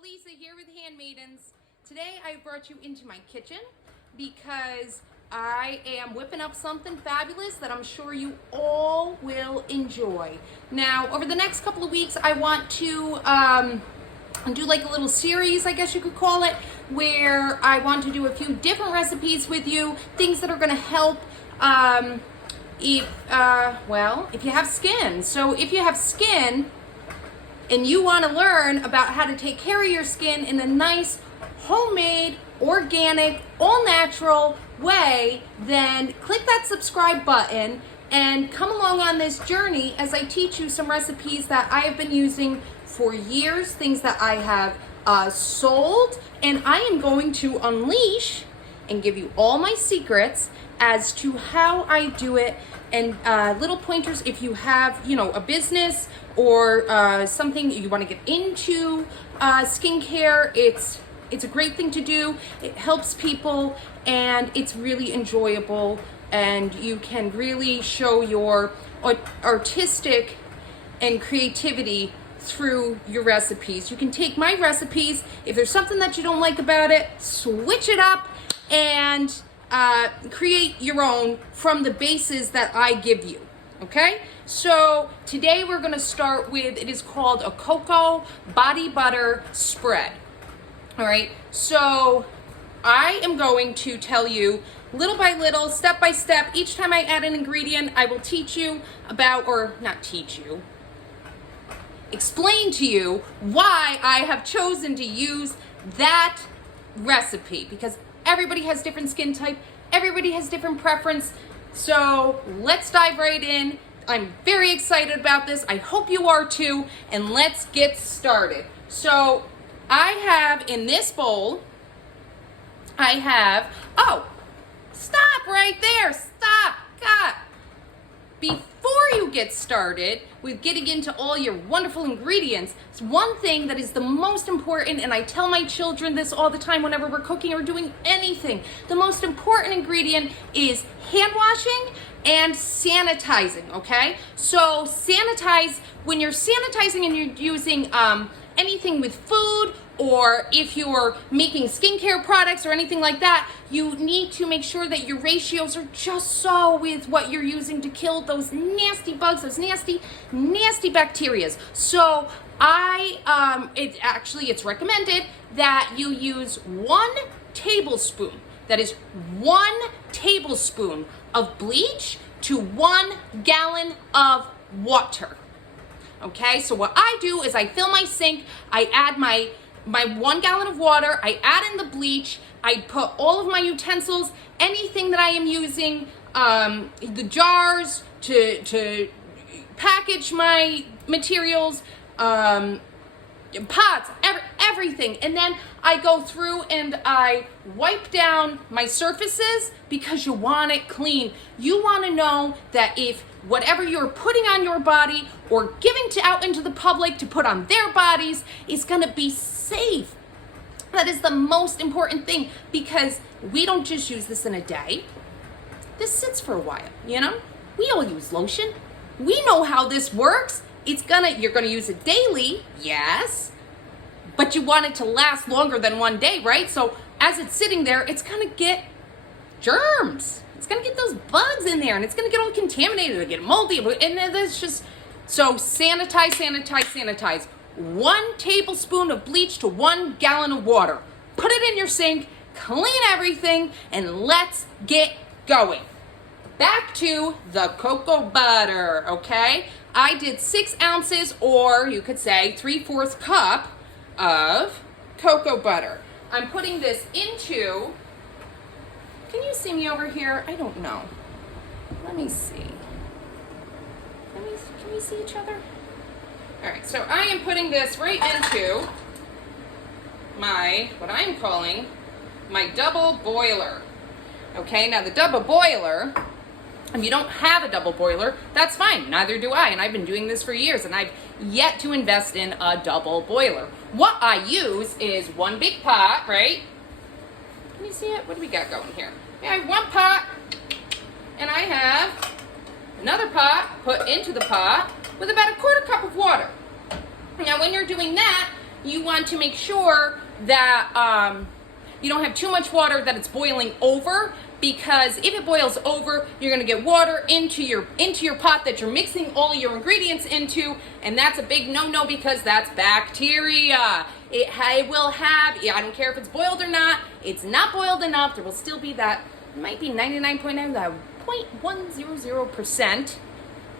Elisa here with Handmadens. Today I brought you into my kitchen because I am whipping up something fabulous that I'm sure you all will enjoy. Now, over the next couple of weeks, I want to do like a little series, I guess you could call it, where I want to do a few different recipes with you, things that are going to help if you have skin. So if you have skin, and you want to learn about how to take care of your skin in a nice, homemade, organic, all-natural way, then click that subscribe button and come along on this journey as I teach you some recipes that I have been using for years, things that I have sold, and I am going to unleash and give you all my secrets as to how I do it, and little pointers if you have, a business or something you want to get into skincare. It's a great thing to do. It helps people and it's really enjoyable, and you can really show your artistic and creativity through your recipes. You can take my recipes, if there's something that you don't like about it, switch it up and create your own from the bases that I give you. Okay, so today we're going to start with, it is called a cocoa body butter spread. All right, so I am going to tell you little by little, step by step. Each time I add an ingredient, I will teach you about, or not teach you, explain to you why I have chosen to use that recipe, because everybody has different skin type, everybody has different preference. So let's dive right in. I'm very excited about this. I hope you are too, and let's get started. So I have in this bowl, stop right there, stop, God. Before you get started with getting into all your wonderful ingredients, it's one thing that is the most important, and I tell my children this all the time whenever we're cooking or doing anything. The most important ingredient is hand washing and sanitizing, okay? So sanitize, when you're sanitizing and you're using anything with food, or if you're making skincare products or anything like that, you need to make sure that your ratios are just so with what you're using to kill those nasty bugs, those nasty bacteria. So it's recommended that you use 1 tablespoon. That is 1 tablespoon of bleach to 1 gallon of water. Okay, so what I do is I fill my sink, I add my 1 gallon of water, I add in the bleach, I put all of my utensils, anything that I am using, the jars to package my materials, pots, everything. And then I go through and I wipe down my surfaces because you want it clean. You want to know that if whatever you're putting on your body or giving out into the public to put on their bodies is going to be safe. That is the most important thing, because we don't just use this in a day. This sits for a while, We all use lotion. We know how this works. You're gonna use it daily, yes, but you want it to last longer than 1 day, right? So as it's sitting there, it's gonna get germs. It's gonna get those bugs in there, and it's gonna get all contaminated, it'll get moldy, and then it's just, so sanitize. 1 tablespoon of bleach to 1 gallon of water. Put it in your sink, clean everything, and let's get going. Back to the cocoa butter, okay? I did 6 ounces, or you could say 3/4 cup of cocoa butter. I'm putting this into, can you see me over here? I don't know. Let me see. Can we see each other? All right, so I am putting this right into what I'm calling my double boiler. Okay, now the double boiler, if you don't have a double boiler, that's fine. Neither do I, and I've been doing this for years, and I've yet to invest in a double boiler. What I use is 1 big pot, right? Can you see it? What do we got going here? I have 1 pot, and I have another pot put into the pot with about 1/4 cup of water. Now, when you're doing that, you want to make sure that you don't have too much water, that it's boiling over, because if it boils over, you're gonna get water into your pot that you're mixing all of your ingredients into, and that's a big no-no because that's bacteria. It will have, I don't care if it's boiled or not, it's not boiled enough, there will still be that, it might be 99.9, that 0.100%,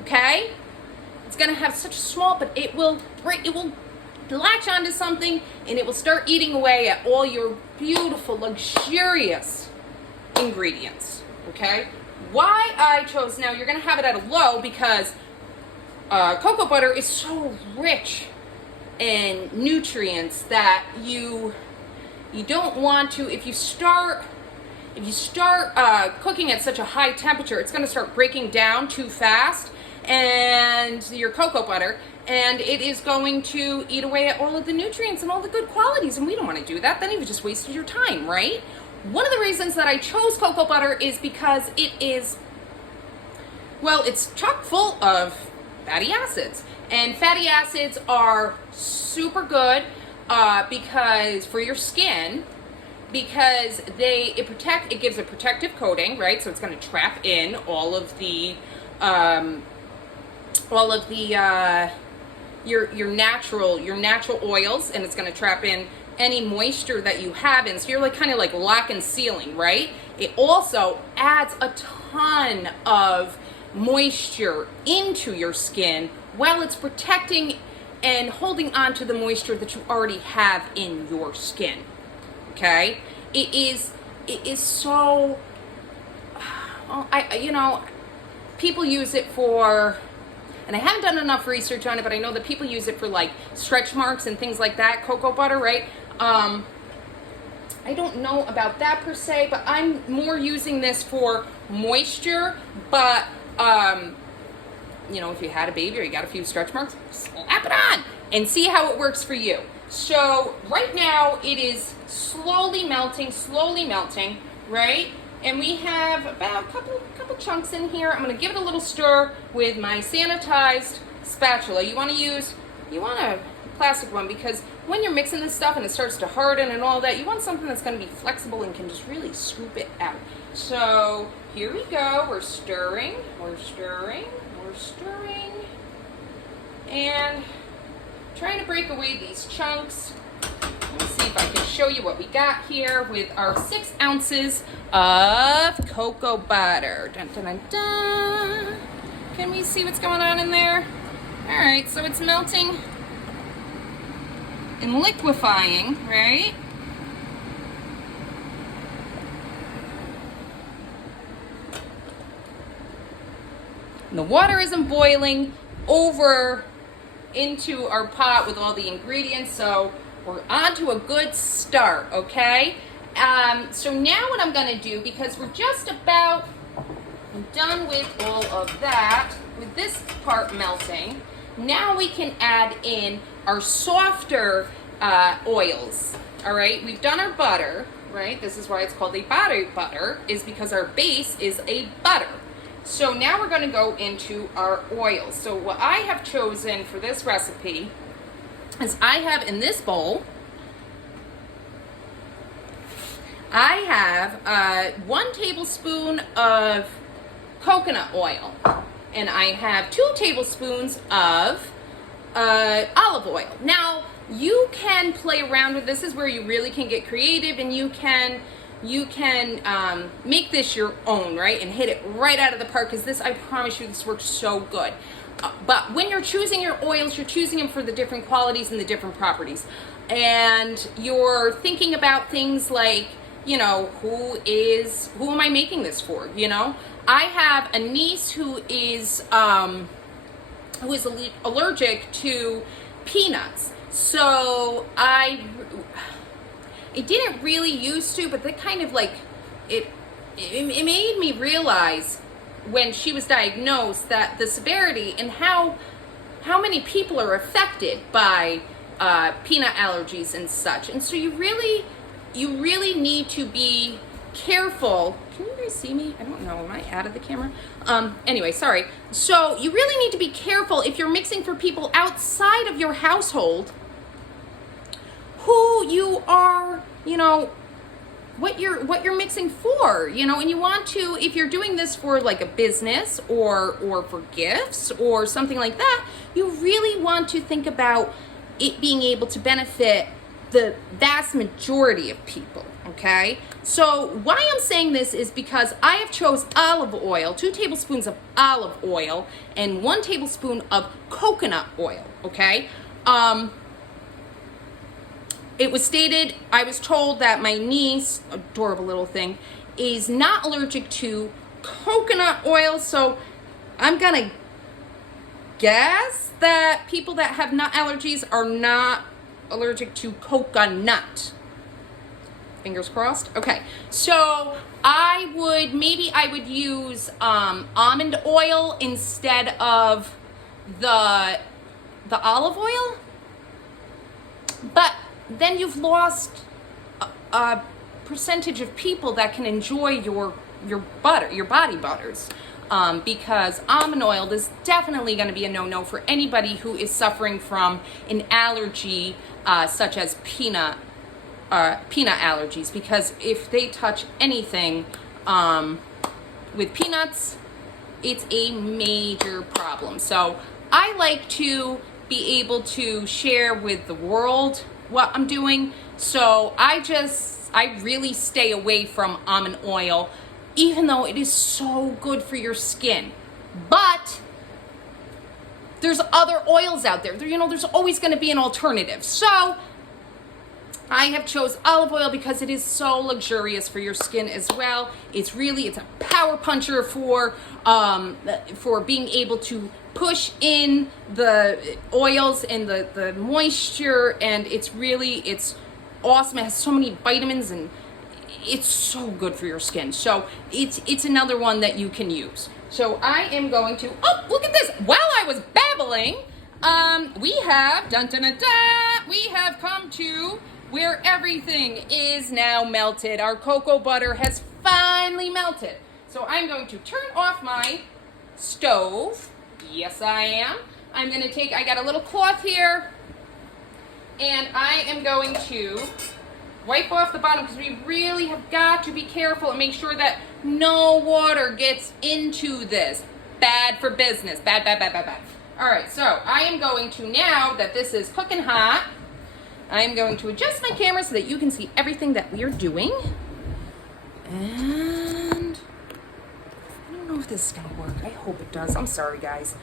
okay? It's gonna have such a small, but it will latch onto something and it will start eating away at all your beautiful, luxurious ingredients, okay? Why I chose, now you're gonna have it at a low because cocoa butter is so rich in nutrients that you don't want to, if you start cooking at such a high temperature, it's gonna start breaking down too fast, and your cocoa butter, and it is going to eat away at all of the nutrients and all the good qualities, and we don't want to do that. Then you've just wasted your time, right? One of the reasons that I chose cocoa butter is because it is, well, it's chock full of fatty acids, and fatty acids are super good because for your skin, because it gives a protective coating, right? So it's going to trap in all of the your natural oils, and it's going to trap in any moisture that you have in, so you're like kind of like lock and sealing, right? It also adds a ton of moisture into your skin while it's protecting and holding on to the moisture that you already have in your skin. Okay, it is so, people use it for, and I haven't done enough research on it, but I know that people use it for like stretch marks and things like that, cocoa butter, right? I don't know about that per se, but I'm more using this for moisture, but if you had a baby or you got a few stretch marks, slap it on and see how it works for you. So right now it is slowly melting, right? And we have about a couple chunks in here. I'm gonna give it a little stir with my sanitized spatula. You want a plastic one, because when you're mixing this stuff and it starts to harden and all that, you want something that's gonna be flexible and can just really scoop it out. So here we go, we're stirring, and trying to break away these chunks. Let's see if I can show you what we got here with our 6 ounces of cocoa butter. Dun, dun, dun, dun. Can we see what's going on in there? All right, so it's melting and liquefying, right? And the water isn't boiling over into our pot with all the ingredients, so we're on to a good start, okay? So now what I'm gonna do, because we're just about done with all of that, with this part melting, now we can add in our softer oils, all right? We've done our butter, right? This is why it's called a butter, is because our base is a butter. So now we're gonna go into our oils. So what I have chosen for this recipe is I have in this bowl, I have 1 tablespoon of coconut oil, and I have 2 tablespoons of olive oil. Now, you can play around with this. This is where you really can get creative, and you can make this your own, right? And hit it right out of the park, because this, I promise you, this works so good. But when you're choosing your oils, you're choosing them for the different qualities and the different properties. And you're thinking about things like, who am I making this for, I have a niece who is allergic to peanuts. So it didn't really used to, but that kind of like, it made me realize when she was diagnosed that the severity and how many people are affected by peanut allergies and such. And so you really need to be careful. Can you guys see me? I don't know, am I out of the camera? Anyway, sorry. So you really need to be careful if you're mixing for people outside of your household who you are, what you're mixing for, and you want to, if you're doing this for like a business or for gifts or something like that, you really want to think about it being able to benefit the vast majority of people, okay? So why I'm saying this is because I have chose olive oil, 2 tablespoons of olive oil, and 1 tablespoon of coconut oil, okay? It was stated, I was told that my niece, adorable little thing, is not allergic to coconut oil, so I'm gonna guess that people that have nut allergies are not allergic to coconut. Fingers crossed. Okay, so I would use almond oil instead of the olive oil, but then you've lost a percentage of people that can enjoy your butter, your body butters, because almond oil is definitely going to be a no-no for anybody who is suffering from an allergy such as peanut allergies, because if they touch anything with peanuts, it's a major problem. So I like to be able to share with the world what I'm doing. So I really stay away from almond oil, even though it is so good for your skin. But there's other oils out there. There's always going to be an alternative. So I have chose olive oil because it is so luxurious for your skin as well. It's a power puncher for being able to push in the oils and the moisture, and it's awesome. It has so many vitamins and it's so good for your skin. So it's another one that you can use. So I am going to, oh, look at this. While I was babbling, we have come to where everything is now melted. Our cocoa butter has finally melted. So I'm going to turn off my stove. Yes, I am. I got a little cloth here, and I am going to wipe off the bottom because we really have got to be careful and make sure that no water gets into this. Bad for business. Bad. All right, so I am going to, now that this is cooking hot, I am going to adjust my camera so that you can see everything that we are doing. And I don't know if this is going to work. I hope it does. I'm sorry, guys.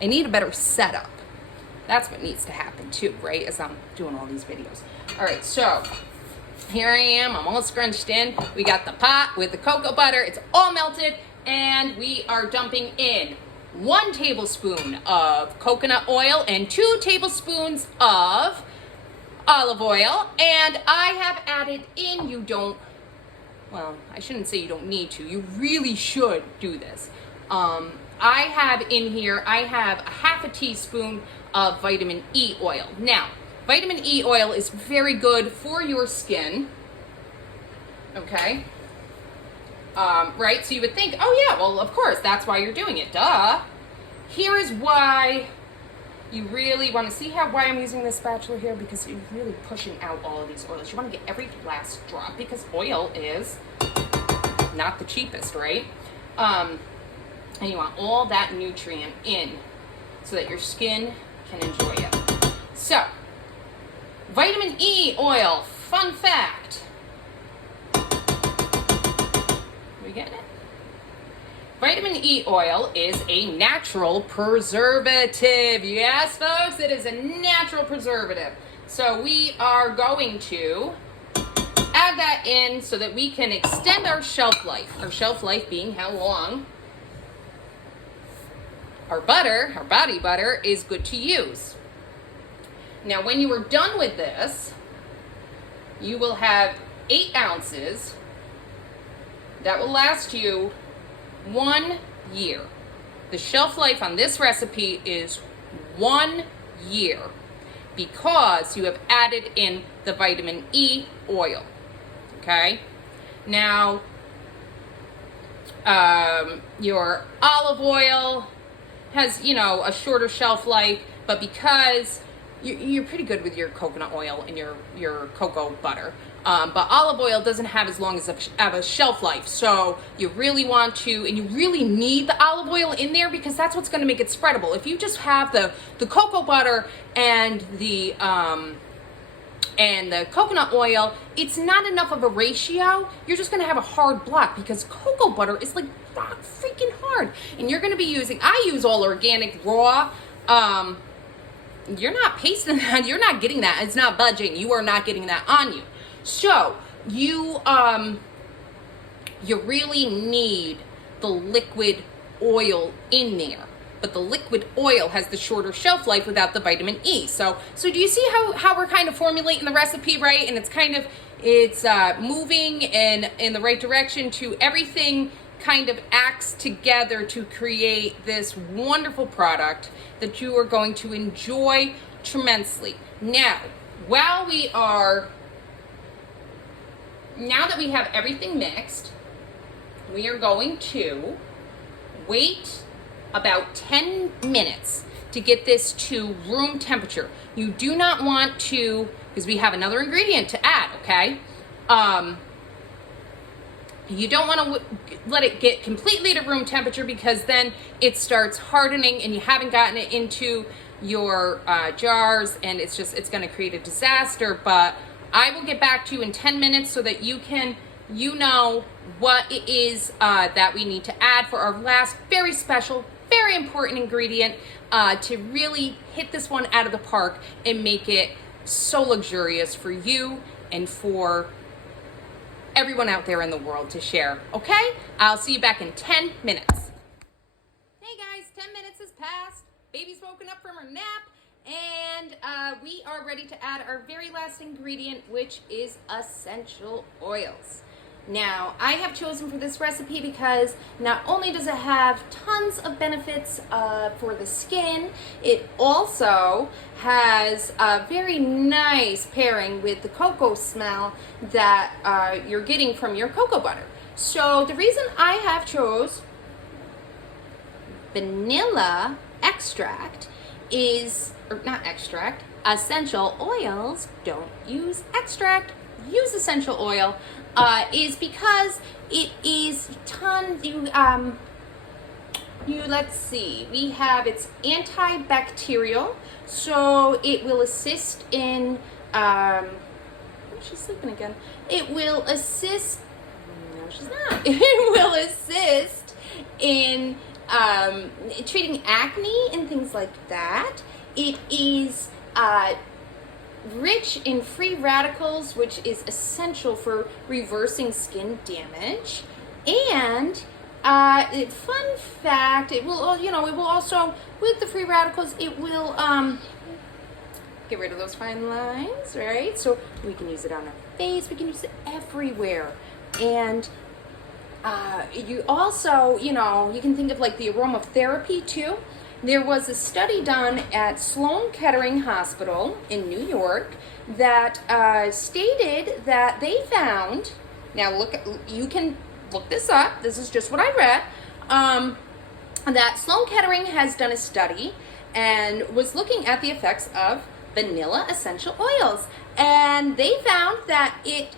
I need a better setup. That's what needs to happen too, right? As I'm doing all these videos. All right, so here I am. I'm all scrunched in. We got the pot with the cocoa butter. It's all melted, and we are dumping in 1 tablespoon of coconut oil and 2 tablespoons of olive oil. And I have added in, well, I shouldn't say you don't need to. You really should do this. I have in here, I have a 1/2 teaspoon of vitamin E oil. Now, vitamin E oil is very good for your skin. Okay? Right? So you would think, oh yeah, well, of course, that's why you're doing it. Duh. Here is why you really want to see why I'm using this spatula here, because you're really pushing out all of these oils. You want to get every last drop because oil is not the cheapest, right? And you want all that nutrient in so that your skin can enjoy it. So, vitamin E oil, fun fact. We getting it? Vitamin E oil is a natural preservative. Yes, folks, it is a natural preservative. So we are going to add that in so that we can extend our shelf life. Our shelf life being how long our body butter, is good to use. Now, when you are done with this, you will have 8 ounces that will last you 1 year. The shelf life on this recipe is 1 year because you have added in the vitamin E oil. Okay? Now, your olive oil has, a shorter shelf life. but because you're pretty good with your coconut oil and your cocoa butter. But olive oil doesn't have as long as a shelf life. So you really want to, and you really need the olive oil in there because that's what's going to make it spreadable. If you just have the cocoa butter and the coconut oil, it's not enough of a ratio. You're just going to have a hard block because cocoa butter is like freaking hard. And you're going to be using, I use all organic raw. You're not pasting that. You're not getting that. It's not budging. You are not getting that on you. So you really need the liquid oil in there. But the liquid oil has the shorter shelf life without the vitamin E. So do you see how we're kind of formulating the recipe, right? And it's moving in the right direction to everything kind of acts together to create this wonderful product that you are going to enjoy tremendously. Now that we have everything mixed, we are going to wait about 10 minutes to get this to room temperature. You do not want to, because we have another ingredient to add, okay? You don't want to let it get completely to room temperature because then it starts hardening and you haven't gotten it into your jars, and it's going to create a disaster. But I will get back to you in 10 minutes so that you know what it is that we need to add for our last very special, very important ingredient to really hit this one out of the park and make it so luxurious for you and for everyone out there in the world to share. Okay? I'll see you back in 10 minutes. Hey guys, 10 minutes has passed. Baby's woken up from her nap, and we are ready to add our very last ingredient, which is essential oils. Now, I have chosen for this recipe because not only does it have tons of benefits for the skin, it also has a very nice pairing with the cocoa smell that you're getting from your cocoa butter. So the reason I have chose vanilla extract is, or not extract, essential oils, don't use extract, use essential oil, is because it is let's see, we have, it's antibacterial, so it will assist in, she's sleeping again, it will assist, no she's not, it will assist in treating acne and things like that. It is rich in free radicals, which is essential for reversing skin damage. And fun fact, it will, it will also, with the free radicals, it will get rid of those fine lines, right? So we can use it on our face, we can use it everywhere. And you also, you can think of like the aromatherapy too. There was a study done at Sloan Kettering Hospital in New York that stated that they found, now you can look this up, this is just what I read, that Sloan Kettering has done a study and was looking at the effects of vanilla essential oils. And they found that it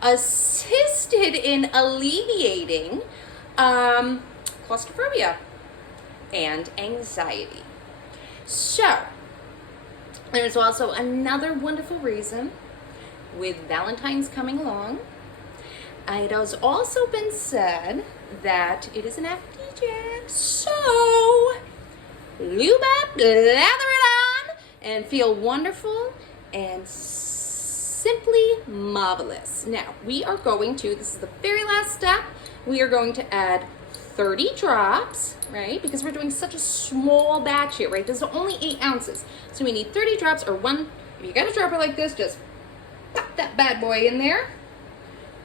assisted in alleviating claustrophobia and anxiety. So, there's also another wonderful reason with Valentine's coming along. It has also been said that it is an aphrodisiac. So, lube up, lather it on, and feel wonderful and simply marvelous. Now, we are going to, this is the very last step, we are going to add 30 drops, right? Because we're doing such a small batch here, right? This is only 8 ounces. So we need 30 drops, or one, if you got a dropper like this, just pop that bad boy in there.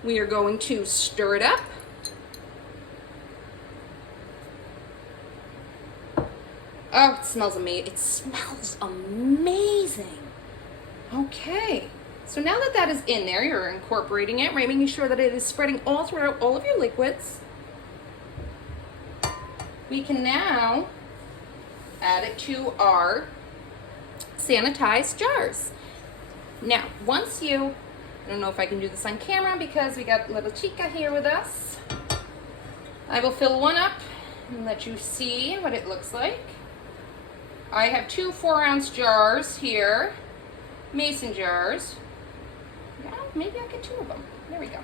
We are going to stir it up. Oh, it smells amazing. It smells amazing. Okay. So now that that is in there, you're incorporating it, right? Making sure that it is spreading all throughout all of your liquids. We can now add it to our sanitized jars. Now, once you, I don't know if I can do this on camera because we got little Chica here with us. I will fill one up and let you see what it looks like. I have 2 4-ounce jars here, mason jars. Yeah, maybe I'll get 2 of them. There we go.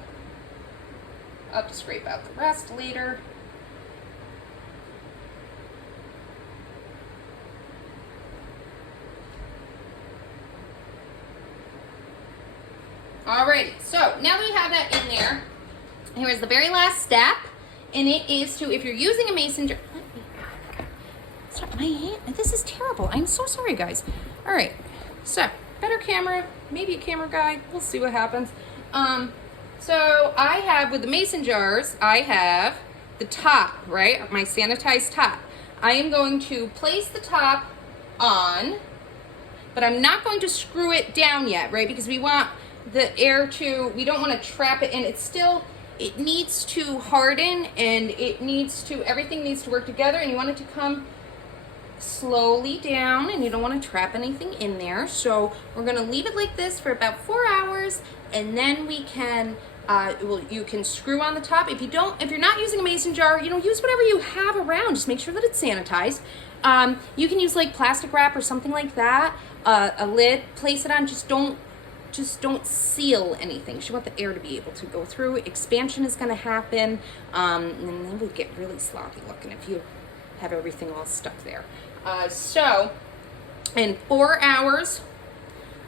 I'll have to scrape out the rest later. Alrighty, so now that we have that in there, here is the very last step, and it is to, if you're using a mason jar, stop my hand, this is terrible, I'm so sorry guys. Alright, so, better camera, maybe a camera guide, we'll see what happens. So I have, with the mason jars, I have the top, right, my sanitized top. I am going to place the top on, but I'm not going to screw it down yet, right, because we want the air to, we don't want to trap it in. It's still, it needs to harden, and it needs to, everything needs to work together, and you want it to come slowly down, and you don't want to trap anything in there. So we're going to leave it like this for about 4 hours, and then we can, you can screw on the top. If you're not using a mason jar, use whatever you have around. Just make sure that it's sanitized. You can use like plastic wrap or something like that, a lid, place it on, just don't seal anything. You want the air to be able to go through. Expansion is going to happen, and then we'll get really sloppy looking if you have everything all stuck there. So, in 4 hours,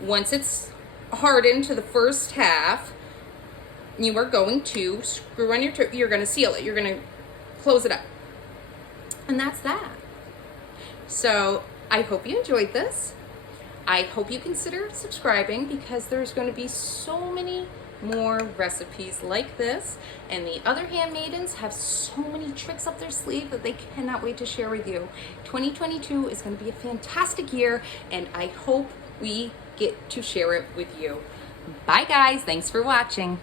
once it's hardened to the first half, you are going to screw on you're going to seal it. You're going to close it up. And that's that. So, I hope you enjoyed this. I hope you consider subscribing, because there's going to be so many more recipes like this, and the other handmaidens have so many tricks up their sleeve that they cannot wait to share with you. 2022 is going to be a fantastic year, and I hope we get to share it with you. Bye guys, thanks for watching.